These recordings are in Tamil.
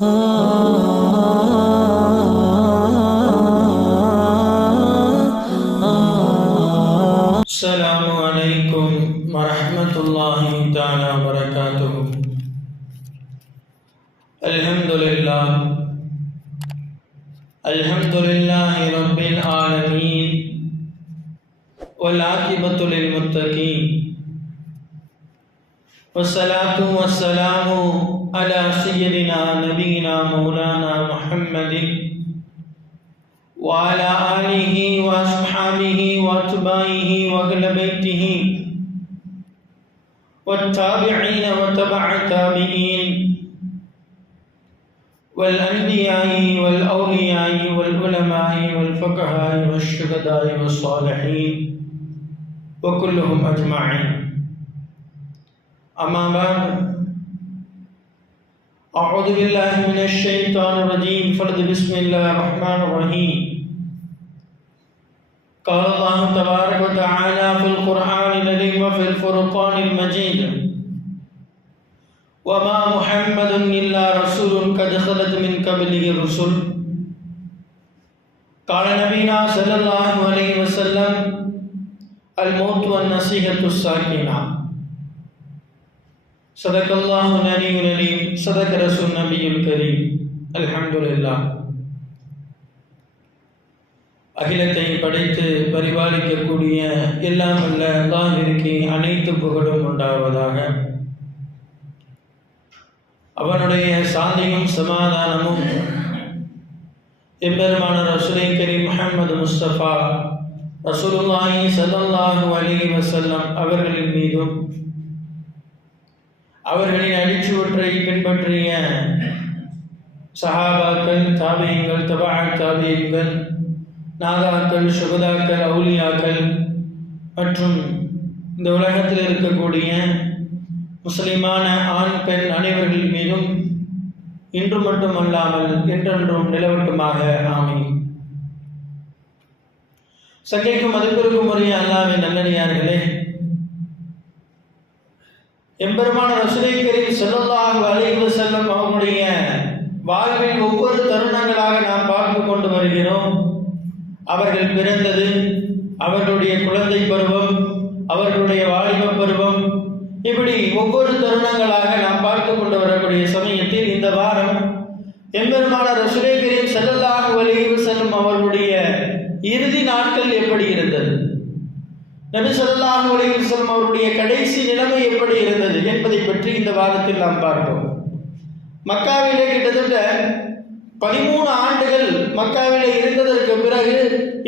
السلام عليكم ورحمة الله تعالى وبركاته. الحمد لله رب العالمين والعاقبة للمتقين والصلاة والسلام على سيدنا نبينا مولانا محمد وعلى آله وأصحابه وأتباعه وأهل بيته والتابعين وتبع التابعين والأنبياء والأولياء والعلماء والفقهاء والشهداء والصالحين وكلهم أجمعين. أما بعد، أعوذ بالله من الشيطان الرجيم. بسم الله الرحمن الرحيم. قال الله تبارك وتعالى في القرآن الكريم وفي الفرقان المجيد: وما محمد إلا رسول قد خلت من قبله الرسل. قال نبينا صلى الله عليه وسلم: الموت والنصيحة الساكنة. صدق الله العلي العليم، صدق رسول النبي الكريم. الحمد لله. அகிலத்தை படைத்து பரிபாலிக்கக்கூடிய எல்லாம் வல்ல அல்லாஹ்விற்கு அனைத்து புகழும் உண்டாவதாக. அவனுடைய சாந்தியும் சமாதானமும் எம்பெருமான ரசூலை கரீம் முஹம்மது முஸ்தபா ரசூலுல்லாஹி ஸல்லல்லாஹு அலைஹி வஸல்லம் அவர்களின் மீதும் அவர்களின் அடிச்சுவற்றை பின்பற்றிய சஹாபாக்கள், தாபியீன்கள், தபா தாபியீன்கள், நாதாக்கள், சுகதாக்கள், அவுலியாக்கள் மற்றும் இந்த உலகத்தில் இருக்கக்கூடிய முஸ்லிமான ஆண் பெண் அனைவர்கள் மீதும் இன்று மட்டுமல்லாமல் என்றென்றும் நிலவட்டுமாக. ஆமீன். சங்கைக்கும் மதிப்பிற்கும் உரிய அல்லாஹ்வின் நல்லடியார்களே, எம்பெருமான ரசூலை கரீம் ஸல்லல்லாஹு அலைஹி வஸல்லம் அவர்களுடைய வாழ்வில் ஒவ்வொரு தருணங்களாக நாம் பார்த்து கொண்டு வருகிறோம். அவர்கள் பிறந்தது, அவர்களுடைய குழந்தை பருவம், அவர்களுடைய வாலிப பருவம், இப்படி ஒவ்வொரு தருணங்களாக நாம் பார்த்து கொண்டு வரக்கூடிய சமயத்தில் இந்த வாரம் எம்பெருமான ரசூலை கரீம் ஸல்லல்லாஹு அலைஹி வஸல்லம் அவர்களுடைய இறுதி நாட்கள் எப்படி இருந்தது, நபி ஸல்லல்லாஹு அலைஹி வஸல்லம் அவருடைய கடைசி நிலைமை எப்படி இருந்தது என்பதை பற்றி இந்த வாரத்தில் நாம் பார்ப்போம். மக்காவிலே கிட்டத்தட்ட 13 ஆண்டுகள் மக்காவிலே இருந்ததற்கு பிறகு,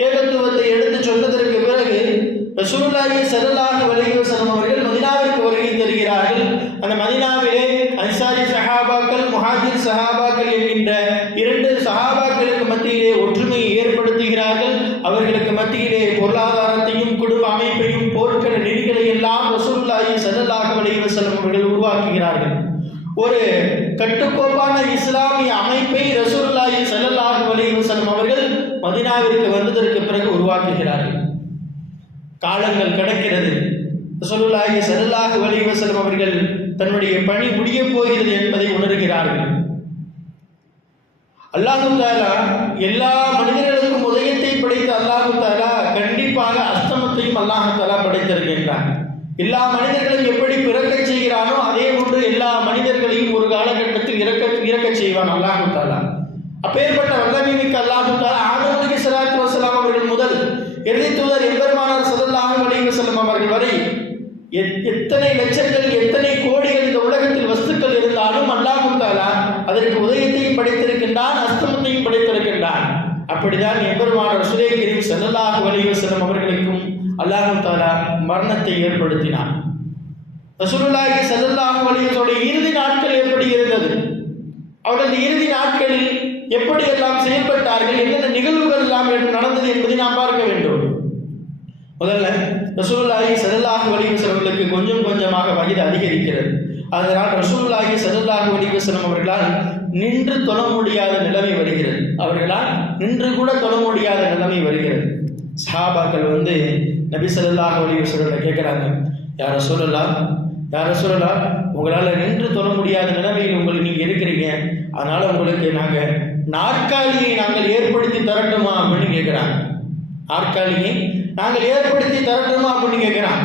ஏகத்துவத்தை எடுத்து சொன்னதற்கு பிறகு ரசூலுல்லாஹி ஸல்லல்லாஹு அலைஹி வஸல்லம் அவர்கள் மதீனாவிற்கு வருகை தருகிறார்கள். அந்த மதீனாவிலே அன்சாரி சஹாபாக்கள், முஹாஜிர் சஹாபாக்கள் என்கின்ற 2 சஹாபாக்களுக்கு மத்தியிலே ஒற்றுமையை ஏற்படுத்துகிறார்கள். அவர்களுக்கு மத்தியிலே பொருளாதாரத்தையும் குடும்ப அமைப்பையும் போர்க்கள நெறிகளை எல்லாம் ரசூலுல்லாஹி ஸல்லல்லாஹு அலைஹி வஸல்லம் அவர்கள் உருவாக்குகிறார்கள். ஒரு கட்டுக்கோப்பான இஸ்லாமிய அமைப்பை ரசூலுல்லாஹி ஸல்லல்லாஹு அலைஹி வஸல்லம் அவர்கள் மதீனாவிற்கு வந்ததற்கு பிறகு உருவாக்குகிறார்கள். காலங்கள் கடக்கிறது. ரசூலுல்லாஹி ஸல்லல்லாஹு அலைஹி வஸல்லம் அவர்கள் தன்னுடைய பணி முடிய போகிறது என்பதை உணர்கிறார்கள். அல்லாஹ் தஆலா எல்லா மனிதர்களுக்கும் உதயத்தை படைத்த அல்லாஹ் தஆலா கண்டிப்பாக அஸ்தமத்தையும் அல்லாஹ் தஆலா படைத்திருக்கின்றார். எல்லா மனிதர்களையும் எப்படி பிறக்க செய்கிறானோ அதே போன்று எல்லா மனிதர்களையும் ஒரு காலகட்டத்தில் இறக்க செய்வான் அல்லாஹ் தஆலா. அப்பேற்பட்ட வல்லமை மிக்க அல்லாஹ் தஆலா ஆதம் அலைஹிஸ்ஸலாத்து வஸலாம் அவர்கள் முதல் இறுதி தூதர் எம்பெருமானார் ஸல்லல்லாஹு அலைஹி வஸல்லம் அவர்கள் வரை எத்தனை லட்சங்கள், எத்தனை கோடிகள் இந்த உலகத்தில் வஸ்துக்கள் இருந்தாலும் அல்லாஹ் தஆலா அதற்கு உதயத்தையும் படைத்திருக்கின்றான், அஸ்தமத்தையும் படைத்திருக்கின்றான். அப்படிதான் எம்பெருமானார் ரசூலை கரீம் ஸல்லல்லாஹு அலைஹி வஸல்லம் அவர்களுக்கும் அல்லாஹ் தஆலா மரணத்தை ஏற்படுத்தினான். ரசூலுல்லாஹி ஸல்லல்லாஹு அலைஹி வஸல்லம் இறுதி நாட்கள் எப்படி இருந்தது, அவரது இறுதி நாட்களில் எப்படி எல்லாம் செயல்பட்டார்கள், என்னென்ன நிகழ்வுகள் எல்லாம் நடந்தது என்பதை நாம் பார்க்க வேண்டும். முதல்ல ரசூலுல்லாஹி ஸல்லல்லாஹு அலைஹி வஸல்லம் கொஞ்சம் கொஞ்சமாக வயது அதிகரிக்கிறது. அதனால் ரசூலுல்லாஹி ஸல்லல்லாஹு அலைஹி வஸல்லம் அவர்களால் நின்று தொழ முடியாத நிலைமை வருகிறது. அவர்களால் நின்று கூட தொழ முடியாத நிலைமை வருகிறது. சஹாபாக்கள் நபி ஸல்லல்லாஹு அலைஹி வஸல்லம் கேட்குறாங்க, யார் ரசூலுல்லாஹ் உங்களால் நின்று தொழ முடியாத நிலைமையில் நீங்கள் இருக்கிறீங்க, அதனால் உங்களுக்கு நாங்கள் நாற்காலியை நாங்கள் ஏற்படுத்தி தரட்டுமா அப்படின்னு கேட்குறாங்க. நாற்காலியை நாங்கள் ஏற்படுத்தி தரட்டுமா அப்படின்னு கேட்குறாங்க.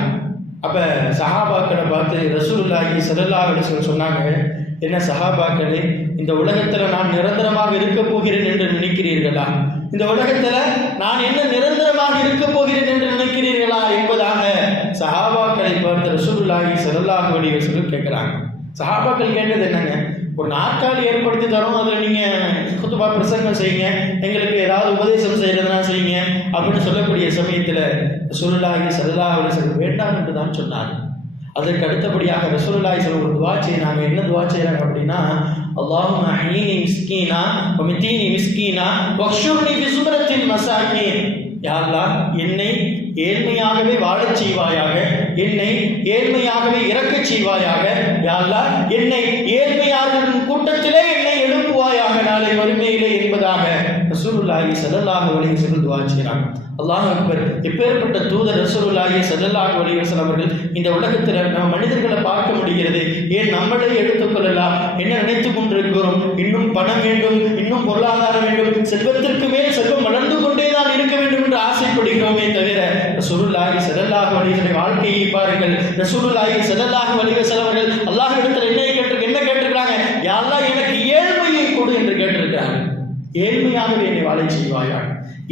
அப்போ சஹாபாக்களை பார்த்து ரசூலுல்லாஹி ஸல்லல்லாஹு அலைஹி வஸல்லம் சொன்னாங்க, என்ன சஹாபாக்களே, இந்த உலகத்தில் நான் நிரந்தரமாக இருக்க போகிறேன் என்று நினைக்கிறீர்களா? இந்த உலகத்தில் நான் என்ன நிரந்தரமாக இருக்க போகிறேன் என்று நினைக்கிறீர்களா என்பதாக சஹாபாக்களை பார்த்து ரசூலுல்லாஹி ஸல்லல்லாஹு அலைஹி வஸல்லம் கேட்குறாங்க. சஹாபாக்கள் கேட்டது என்னங்க, ஒரு நாற்காலி ஏற்படுத்தி தரோம், அதில் நீங்கள் குத்துபா பிரசங்கம் செய்யுங்க, எங்களுக்கு ஏதாவது உபதேசம் செய்கிறதுனா செய்யுங்க அப்படின்னு சொல்லக்கூடிய சமயத்தில் ரசூலுல்லாஹி ஸல்லல்லாஹு அலைஹி வஸல்லம் வேண்டாம் என்று தான் சொன்னாங்க. அதற்கு அடுத்தபடியாக ரசூலுல்லாஹி ஸல்லல்லாஹு அலைஹி வஸல்லம் ஒரு துஆ செய்கிறாங்க. என்ன துஆ செய்கிறாங்க அப்படின்னா, அல்லாஹும்ம அஹ்யீனி மிஸ்கீனா வ மிதீனி மிஸ்கீனா வஹ்ஷுர்னி ஃபி ஸும்ரத்தில் மசாகீன். யா அல்லாஹ், என்னை ஏழ்மையாகவே வாழச் செய்வாயாக, என்னை ஏழ்மையாகவே இறக்கச் செய்வாயாக. யா அல்லாஹ், என்னை ஏழ்மையாளர்களின் கூட்டத்திலே என்னை எழுப்புவாயாக நாளை மறுமையிலே என்பதாக ரசூலுல்லாஹி ஸல்லல்லாஹு அலைஹி வஸல்லம் துஆ செய்கிறாங்க. அல்லாஹ் அக்பர். எப்பேற்பட்ட தூதர் ரசூலுல்லாஹி ஸல்லல்லாஹு அலைஹி வஸல்லம் அவர்கள். இந்த உலகத்தில் நம்ம மனிதர்களை பார்க்க முடிகிறது, ஏன் நம்மளே எடுத்துக்கொள்ளலாம், என்ன நினைத்து கொண்டிருக்கிறோம், இன்னும் பணம் வேண்டும், இன்னும் பொருளாதாரம் வேண்டும், செல்வத்திற்கு மேல் செல்வம் வளர்ந்து கொண்டே தான் இருக்க வேண்டும் என்று ஆசைப்படுகிறோமே தவிர ரசூலுல்லாஹி ஸல்லல்லாஹு அலைஹி வஸல்லம் வாழ்க்கையை பாருங்கள். ரசூலுல்லாஹி ஸல்லல்லாஹு அலைஹி வஸல்லம் அவர்கள் அல்லாஹ்விடத்தில் என்ன கேட்டிருக்கிறாங்க? யா அல்லாஹ், எனக்கு ஏழ்மையை கொடு என்று கேட்டிருக்கிறாங்க. ஏழ்மையாகவே என்னை வாழச் செய்வாயாக,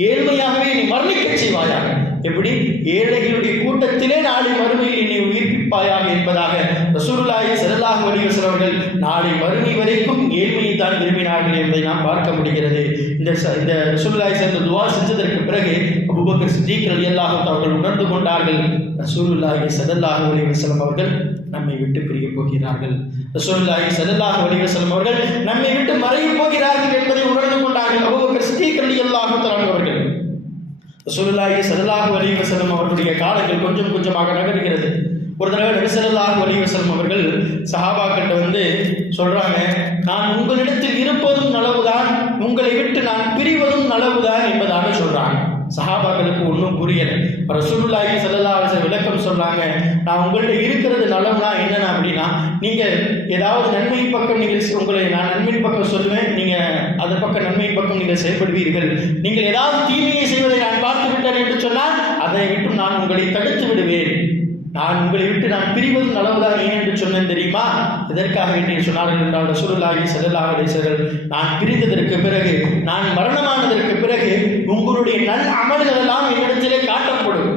ஏழ்மையாகவே என்னை மரணிக்க செய்வாயாக. எப்படி? ஏழைகளுடைய கூட்டத்திலே நாளை மறுமையில் என்னை உயிர்ப்பிப்பாயாக என்பதாக ரசூலுல்லாஹி ஸல்லல்லாஹு அலைஹி வஸல்லம் அவர்கள் நாளை மறுமை வரைக்கும் ஏழ்மையை தான் விரும்பினார்கள் என்பதை நாம் பார்க்க முடிகிறது. இந்த ரசூலுல்லாஹி ஸல்லல்லாஹு துஆ செஞ்சதற்கு பிறகு அபூபக்கர் சித்தீக் ரலியல்லாஹு தஆலா அவர்கள் உணர்ந்து கொண்டார்கள், ரசூலுல்லாஹி ஸல்லல்லாஹு அலைஹி வஸல்லம் அவர்கள் நம்மை விட்டு பிரிய போகிறார்கள், ரசூலுல்லாஹி ஸல்லல்லாஹு அலைஹி வஸல்லம் அவர்கள் நம்மை விட்டு மறைய போகிறார்கள் என்பதை உணர்ந்து கொண்டார்கள் அபூபக்கர் சித்தீக் ரலியல்லாஹு தஆலா அவர்கள். ரசூலுல்லாஹி ஸல்லல்லாஹு அலைஹி வஸல்லம் அவர்களுடைய காலங்கள் கொஞ்சம் கொஞ்சமாக நகர்கிறது. ஒரு தடவை நபி ஸல்லல்லாஹு அலைஹி வஸல்லம் அவர்கள் சஹாபாக்கிட்ட சொல்றாங்க, நான் உங்களிடத்தில் இருப்பதும் நலவுதான், உங்களை விட்டு நான் பிரிவதும் நலவுதான் என்பதாக சொல்றாங்க. சஹாபாக்களுக்கு ஒன்றும் புரியல. ரசூலுல்லாஹி ஸல்லல்லாஹு அலைஹி வஸல்லம் விளக்கம் சொல்றாங்க, நான் உங்கள்கிட்ட இருக்கிறது நலவுனா என்னன்னா அப்படின்னா, நீங்க ஏதாவது நன்மையின் பக்கம் உங்களை நான் நன்மையின் பக்கம் சொல்லுவேன், நீங்க அதன் பக்கம் நன்மையின் பக்கம் நீங்கள் செயல்படுவீர்கள். நீங்கள் ஏதாவது தீமையை செய்வதை நான் பார்த்து விட்டேன் என்று சொன்னால் அதை விட்டு நான் உங்களை தடுத்து விடுவேன். நான் உங்களை விட்டு நான் பிரிவதும் நலவுதான் ஏன் என்று சொன்னேன் தெரியுமா? இதற்காக வேண்டி சொன்னார்கள் என்றால் ரசூலுல்லாஹி ஸல்லல்லாஹு அலைஹி வஸல்லம், நான் பிரிந்ததற்கு பிறகு, நான் மரணமானதற்கு பிறகு உங்களுடைய நல் அமல்கள் எல்லாம் என்னிடத்திலே காட்டப்படும்.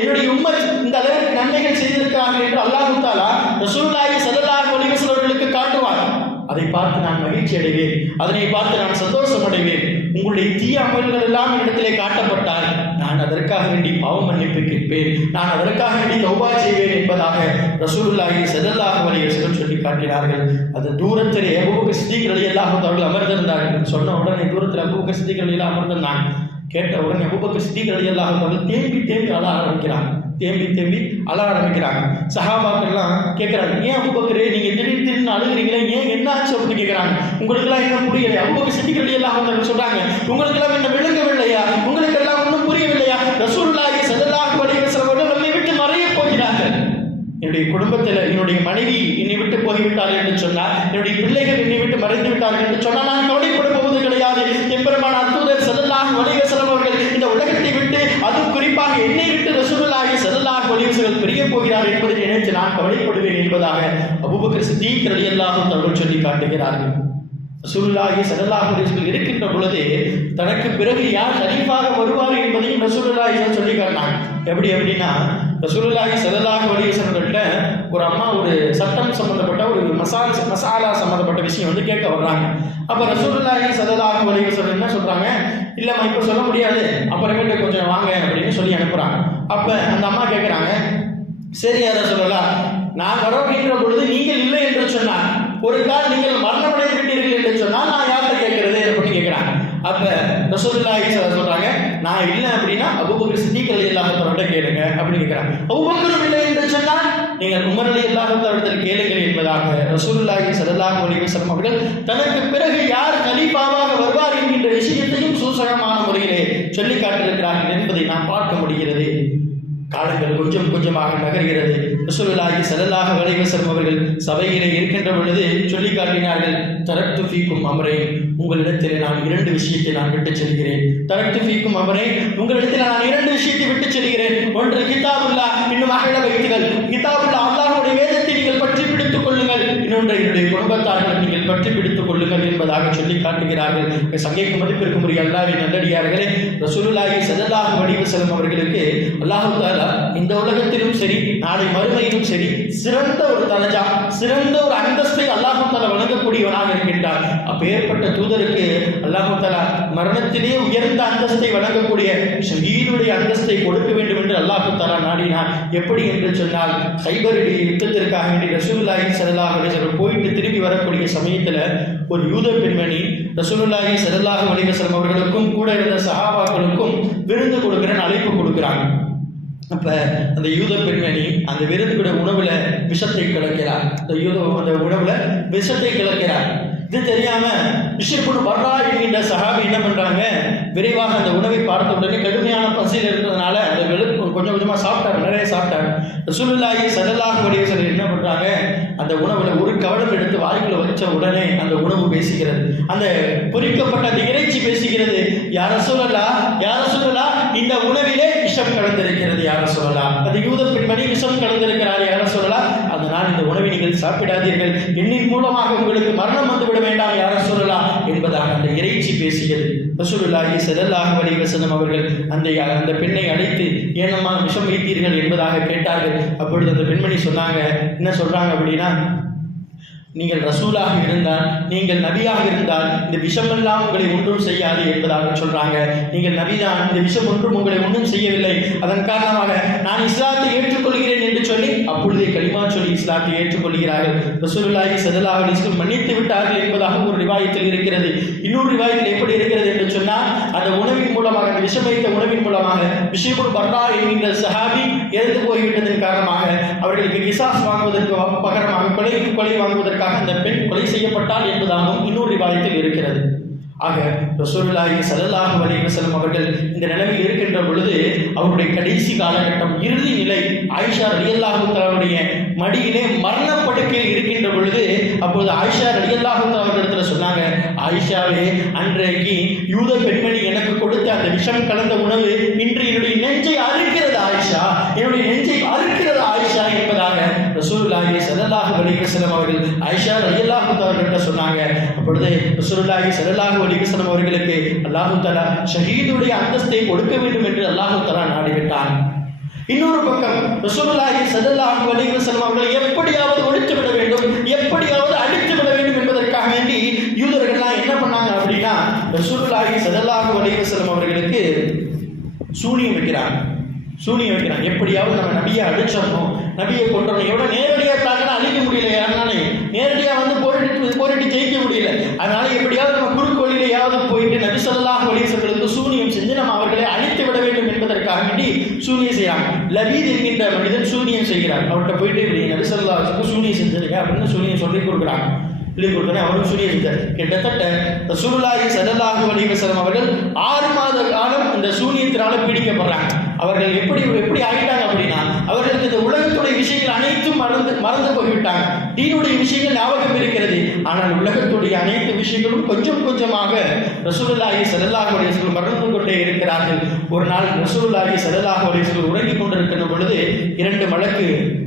என்னுடைய உம்மத் இந்த அளவிற்கு நன்மைகள் செய்திருக்கிறார்கள் என்று அல்லாஹ் தஆலா ரசூலுல்லாஹி ஸல்லல்லாஹு அலைஹி வஸல்லம் அவர்களுக்கு காட்டுவார். அதை பார்த்து நான் மகிழ்ச்சி அடைவேன், அதனை பார்த்து நான் சந்தோஷம் அடைவேன். உங்களுடைய தீய அமல்கள் எல்லாம் என்னிடத்திலே காட்டப்பட்டால் நான் அதற்காக வேண்டி பாவ மன்னிப்பு கேட்பேன், நான் அதற்காக வேண்டி தௌபா செய்வேன் என்பதாக ரசூலுல்லாஹி ஸல்லல்லாஹு அலைஹி வஸல்லம் சொல்லி காட்டினார்கள். அது தூரத்திலே அபூபக்கர் சித்தீக் ரலியல்லாஹு தஆலா அமர்ந்திருந்தார்கள். சொன்ன உடனே தூரத்தில் அபூபக்கர் சித்தீக் ரலியல்லாஹு அமர்ந்திருந்தாங்க. கேட்ட உடனே அபூபக்கர் சித்தீக் ரலியல்லாஹு தஆலா தேம்பி அழ ஆரம்பிக்கிறாங்க. தேம்பி அழ ஆரம்பிக்கிறாங்க. சஹாபாக்கள்லாம் கேட்கிறாங்க, ஏன் அபூபக்கரே நீங்க திடீர்னு அழுகிறீங்களே, ஏன் என்ன ஆச்சு அப்படின்னு கேட்கிறாங்க. உங்களுக்கு எல்லாம் என்ன புரியலையா? அபூபக்கர் சித்தீக் ரலியல்லாஹு தஆலா சொல்றாங்க, உங்களுக்கு எல்லாம் என்ன விளங்கவில்லையா? உங்களுக்கு எல்லாம் ஒன்றும் புரியவில்லையா? ரசூலுல்லாஹி ஸல்லல்லாஹு அலைஹி வஸல்லம் அவர்கள் நம்மை விட்டு மறைய போகிறார்கள். என்னுடைய குடும்பத்தில் என்னுடைய மனைவி என்னை விட்டு போய்விட்டார்கள் என்று சொன்னால், என்னுடைய பிள்ளைகள் என்னை விட்டு மறைந்து விட்டார்கள் என்று சொன்னால் நான் கவலைப்பட போவது கிடையாது. எம்பெருமானார் தூதர் ஸல்லல்லாஹு அலைஹி வஸல்லம் அவர்கள் இந்த உலகத்தை விட்டு, அதுவும் குறிப்பாக என்னை விட்டு ரசூலுல்லாஹி ஸல்லல்லாஹு அலைஹி வஸல்லம் பிரிய போகிறார் என்பதை நினைத்து நான் கவலைப்படுவேன் என்பதாக அபூபக்கர் சித்தீக் ரலியல்லாஹு தஆலா சொல்லி காட்டுகிறார்கள். ரசூலுல்லாஹி ஸல்லல்லாஹு அலைஹி வஸல்லம் இருக்கின்ற பொழுது தனக்கு பிறகு யார் கலீஃபாக வருவார் என்பதையும் ரசூலுல்லாஹி சொல்லி காட்டினாங்க. எப்படி அப்படின்னா, ரசூலுல்லாஹி ஸல்லல்லாஹு அலைஹி வஸல்லம் ஒரு அம்மா ஒரு சட்டம் சம்பந்தப்பட்ட ஒரு மசாலா சம்பந்தப்பட்ட விஷயம் கேட்க வர்றாங்க. அப்ப ரசூலுல்லாஹி ஸல்லல்லாஹு அலைஹி வஸல்லம் என்ன சொல்றாங்க, இல்லம்மா இப்ப சொல்ல முடியாது, அப்புறமேட்டு கொஞ்சம் வாங்க அப்படின்னு சொல்லி அனுப்புறாங்க. அப்ப அந்த அம்மா கேட்கிறாங்க, சரி அதை சொல்லலாம், நான் வரவேற்கின்ற பொழுது நீங்கள் இல்லை என்று சொன்னார், ஒரு கால் நீங்கள் மரணமடைந்து விட்டீர்கள் என்று சொன்னால் நான் யார்கிட்ட கேட்கிறது அப்படின்னு கேட்கிறாங்க. அப்ப ரசூலுல்லாஹி சொல்றாங்க, நான் இல்லை அப்படின்னா அபூபக்கர் சித்தீக் ரலியல்லாஹு தஆலா கேளுங்க அப்படின்னு கேட்கிறாங்க. அபூபக்கர் இல்லை என்று சொன்னால் நீங்கள் உமர் ரலியல்லாஹு தஆலா கேளுங்கள் என்பதாக ரசூலுல்லாஹி ஸல்லல்லாஹு அலைஹி வஸல்லம் அவர்கள் தனக்கு பிறகு யார் கலீஃபாவாக வருவார் என்கின்ற விஷயத்தையும் சூசகமான முறையிலே சொல்லி காட்டியிருக்கிறார்கள் என்பதை நாம் பார்க்க முடிகிறது. காலங்கள் கொஞ்சம் கொஞ்சமாக நகர்கிறது. ரசூலுல்லாஹி ஸல்லல்லாஹு அலைஹி வஸல்லம் அவர்கள் சபையிலே இருக்கின்ற பொழுது சொல்லி காட்டினார்கள், தரக்து ஃபீக்கும் அம்ரைன், உங்களிடத்தில் நான் 2 விஷயத்தை நான் விட்டுச் செல்கிறேன். தரக்து ஃபீக்கும் அம்ரைன், உங்களிடத்தில் நான் 2 விஷயத்தை விட்டுச் செல்கிறேன். ஒன்று கிதாபுல்லாஹ், இன்னும் அஹ்ல பைத்துகள். கிதாபுல்லாஹ், அல்லாஹ்வுடைய வேதத்தை நீங்கள் பற்றி பிடித்துக் கொள்ளுங்கள். இன்னொன்று என்னுடைய குடும்பத்தார்கள் நீங்கள் பற்றி பிடித்துக் கொள்ளுங்கள் என்பதாக சொல்லி காட்டுகிறார்கள். சங்கைக்கு மதிப்பிற்கும் உரிய அல்லாஹ்வின் நல்லடியார்களே, ரசூலுல்லாஹி ஸல்லல்லாஹு அலைஹி வஸல்லம் அவர்களுக்கு அல்லாஹ் தஆலா இந்த உலகத்திலும் சரி நாளை மறுமையிலும் சரி சிறந்த ஒரு தரஜா, சிறந்த ஒரு அந்தஸ்தை அல்லாஹ் தஆலா வழங்கக்கூடியவனாக இருக்கின்றார். அப்பேற்பட்ட தூதருக்கு அல்லாஹ் தஆலா மரணத்திலே உயர்ந்த அந்தஸ்தை வழங்கக்கூடிய ஷஹீதுடைய அந்தஸ்தை கொடுக்க வேண்டும் என்று அல்லாஹ் தஆலா நாடினார். எப்படி என்று சொன்னால், கைபருடைய யுத்தத்திற்காக வேண்டி ரசூலுல்லாஹி ஸல்லல்லாஹு அலைஹி வஸல்லம் போயிட்டு திரும்பி வரக்கூடிய சமயத்தில் ஒரு யூத பெண்மணி ரசூலுல்லாஹி ஸல்லல்லாஹு அலைஹி வஸல்லம் அவர்களுக்கும் கூட இருந்த சஹாபாக்களுக்கும் விருந்து கொடுக்கிறேன்னு அழைப்பு கொடுக்குறாங்க. அப்ப அந்த யூத பெண்மணி அந்த விருந்துடைய உணவுல விஷத்தை கலக்கிறார். அந்த உணவுல விஷத்தை கலக்கிறார். இது தெரியாம பிஷ்ர் பர்ரா என்கின்ற சஹாபி என்ன பண்றாங்க, விரைவாக அந்த உணவை பார்த்த உடனே கடுமையான பசியில் இருந்ததுனால அந்த கொஞ்சம் கொஞ்சமா சாப்பிட்டாரு, நிறைய சாப்பிட்டாரு. ரசூலுல்லாஹி ஸல்லல்லாஹு அலைஹி வஸல்லம் என்ன பண்றாங்க, அந்த உணவுல ஒரு கவளம் எடுத்து வாய்க்குள்ள வச்ச உடனே அந்த உணவு பேசுகிறது. அந்த பொரிக்கப்பட்ட அந்த இறைச்சி பேசுகிறது, யா ரசூலல்லாஹ், யா ரசூலல்லாஹ், இந்த உணவிலே விஷம் கலந்திருக்கிறது யா ரசூலல்லாஹ். அந்த யூத பெண்மணி விஷம் கலந்திருக்கிறார் யா ரசூலல்லாஹ், அதனால் இந்த உணவை நீங்கள் சாப்பிடாதீர்கள், என்னின் மூலமாக உங்களுக்கு மரணம் வந்துவிட வேண்டாம் யா ரசூலல்லாஹ் என்பதாக அந்த இறைச்சி பேசியது. ரசூலுல்லாஹி ஸல்லல்லாஹு அலைஹி வஸல்லம் அவர்கள் அந்த பெண்ணை அழைத்து ஏனம்மா விஷம் வைத்தீர்கள் என்பதாக கேட்டார்கள். அப்பொழுது அந்த பெண்மணி சொன்னாங்க, என்ன சொல்றாங்க அப்படின்னா, நீங்கள் ரசூலாக இருந்தால், நீங்கள் நபியாக இருந்தால் இந்த விஷமெல்லாம் உங்களை ஒன்றும் செய்யாது என்பதாக சொல்றாங்க. நீங்கள் நபிதான், இந்த விஷம் ஒன்றும் உங்களை ஒன்றும் செய்யவில்லை, அதன் காரணமாக நான் இஸ்லாத்தை ஏற்றுக்கொள்கிறேன் என்று சொல்லி அப்பொழுதே கலிமா சொல்லி இஸ்லாத்தை ஏற்றுக்கொள்கிறார்கள். ரசூலுல்லாஹி ஸல்லல்லாஹு அலைஹி வஸல்லம் மன்னித்து விட்டார்கள் என்பதாக ஒரு ரிவாயத்தில் இருக்கிறது. இன்னொரு ரிவாயத்தில் எப்படி இருக்கிறது என்று சொன்னால், அந்த உணவின் மூலமாக, அந்த விஷம் வைத்த உணவின் மூலமாக பிஷ்ர் பர்ரா என்கின்ற சஹாபி இறந்து போய்விட்டதன் காரணமாக அவர்களுக்கு கிசாஸ் வாங்குவதற்கு பகரமாக கொலை வாங்குவதற்கு அந்த பெண் கொலை செய்யப்பட்டால் என்பதாகவும் இன்னொரு ரிவாயத்தில் இருக்கிறது. ஆக ரசூலுல்லாஹி ஸல்லல்லாஹு அலைஹி வஸல்லம் அவர்கள் இந்த நிலைமையில் இருக்கின்ற பொழுது அவருடைய கடைசி காலகட்டம், இறுதி நிலை, ஆயிஷா ரலியல்லாஹு தஆலாவுடைய மடியிலே மரணப்படுக்கையில் இருக்கின்ற பொழுது அப்பொழுது ஆயிஷா ரலியல்லாஹு தஆலா அவர்களிடத்தில் சொன்னாங்க, ஆயிஷாவே, அன்றைக்கு யூத பெண்மணி எனக்கு கொடுத்த அந்த விஷம் கலந்த உணவு இன்று என்னுடைய நெஞ்சை அறுக்கிறது ஆயிஷா, என்னுடைய நெஞ்சை அறுக்கிறது ஆயிஷா என்பதாக ரசூலுல்லாஹி ஸல்லல்லாஹு அலைஹி வஸல்லம் அவர்கள் ஆயிஷா ரலியல்லாஹு தஆலா அவர்கிட்ட சொன்னாங்க. அப்பொழுது ரசூலுல்லாஹி ஸல்லல்லாஹு அலைஹி வஸல்லம் அவர்களுக்கு அல்லாஹ் தஆலா ஷஹீதுடைய அந்தஸ்தை கொடுக்க வேண்டும் என்று அல்லாஹ் தஆலா நாடிவிட்டான். இன்னொரு பக்கம் ரசூலுல்லாஹி ஸல்லல்லாஹு அலைஹி வஸல்லம் அவர்களை எப்படியாவது ஒழித்து விட வேண்டும், எப்படியாவது அடித்து விட வேண்டும் என்பதற்காக வேண்டி யூதர்கள்லாம் என்ன பண்ணாங்க அப்படின்னா, ரசூலுல்லாஹி ஸல்லல்லாஹு அலைஹி வஸல்லம் அவர்களுக்கு சூனியம் வைக்கிறாங்க. எப்படியாவது நம்ம நபியை அடிச்சிடணும், நபியை கொண்டணும். எவ்வளோ நேரடியாக தாக்கினா அழிக்க முடியல, யாருனாலே நேரடியாக வந்து போரிட்டு ஜெயிக்க முடியல. அதனால எப்படியாவது நம்ம குறுக்கு வழியிலையாவது போயிட்டு நபி ஸல்லல்லாஹு அலைஹி வஸல்லம் சூனியம் செஞ்சு நம்ம அவர்களை அழித்து விட வேண்டும் என்பதற்காக வேண்டி சூனியம் செய்யறாங்க. லபீத் என்கின்ற மனிதன் சூனியம் செய்கிறார். அவர்கிட்ட போயிட்டு இப்படி நபி ஸல்லல்லாஹு அலைஹி வஸல்லம் சூனியம் செஞ்சிருக்க அப்படின்னு சூனியம் சொல்லி கொடுக்குறாங்க. அவரும் சூனியம் செஞ்சார். கிட்டத்தட்ட ரசூலுல்லாஹி ஸல்லல்லாஹு அலைஹி வஸல்லம் அவர்கள் 6 மாத காலம் இந்த சூனியத்தினால பீடிக்கப்படுறாங்க. அவர்கள் எப்படி ஆகிட்டாங்க அப்படின்னா, அவர்களுக்கு இந்த உலகத்துடைய விஷயங்கள் அனைத்தும் மறந்து போய்விட்டாங்க. தீனுடைய விஷயங்கள் ஞாபகம் இருக்கிறது, ஆனால் உலகத்துடைய அனைத்து விஷயங்களும் கொஞ்சம் கொஞ்சமாக ரசூலுல்லாஹி ஸல்லல்லாஹு அலைஹி வஸல்லம் மறந்து கொண்டே இருக்கிறார்கள். ஒரு நாள் ரசூலுல்லாஹி ஸல்லல்லாஹு அலைஹி வஸல்லம் உறங்கிக் கொண்டிருக்கின்ற பொழுது 2 மலக்கு